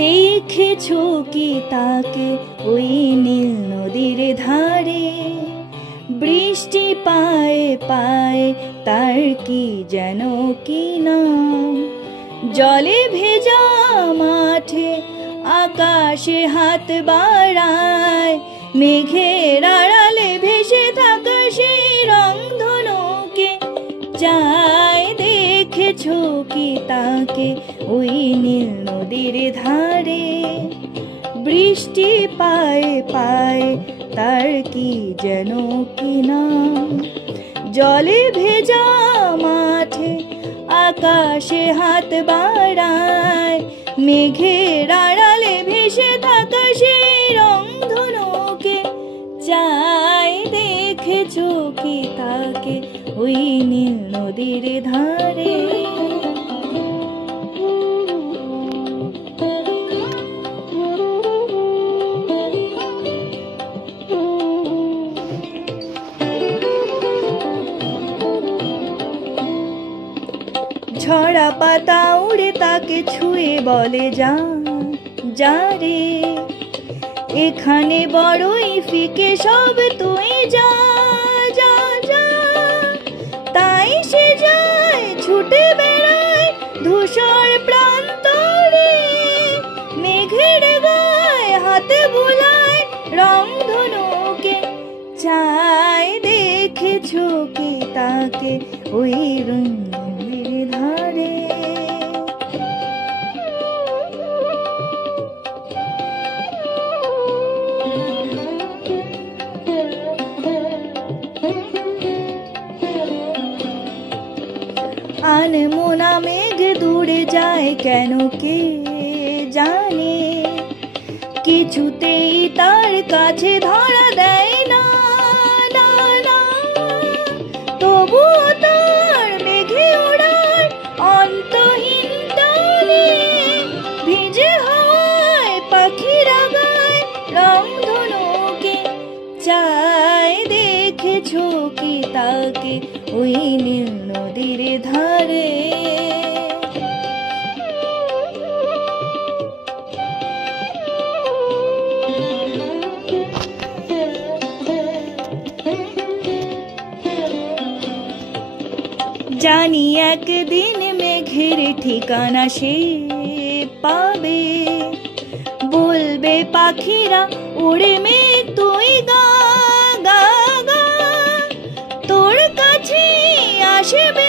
দেখেছো কি তাকে ওই নীল নদীর ধারে? বৃষ্টি পায়ে পায়ে তার কি যেন কি নাম। জলে ভেজা মাঠে আকাশে হাত বাড়ায়, মেঘের আড়ালে ভেসে থাকা সেই রংধনুকে চায়। দেখেছো কি তাকে ওই নীল নদীর ধারে? বৃষ্টি পায়ে পায়ে তার কি যেন কি নাম। জলে ভেজা মাঠে আকাশে হাত বাড়ায়, মেঘের আড়ালে ভেসে থাকা সেই রংধনুকে চায়। দেখেছো কি তাকে ওই নীল নদীর ধারে? ঝরা পাতা উড়ে তাকে ছুঁয়ে বলে যা যা রে, এখানে বড়ই ফিকে সব, তুই যা যা যা। তাই সে যায় ছুটে বেড়ায় ধূসর প্রান্তরে, মেঘের গায়ে হাতে বুলায় রংধনুকে চায়। দেখেছো কি তাকে ওই রঙের ধারে? আনমোনা মেঘ দূরে যায় কেন কে জানে, কিছুতেই তার কাছে ধরা দেয় না না না। তবুও তার মেঘে ওড়ায় অন্তহীন টানে, ভিজে হাওয়ায় পাখিরা গায় রংধনুকে চায়। দেখেছো কি তাকে ওই নীল নদীর ধারে? জানি একদিন মেঘের ঠিকানা সে পাবে, বলবে পাখিরা উড়ে মেঘ তুই গা গা গা, তোর কাছে আসবে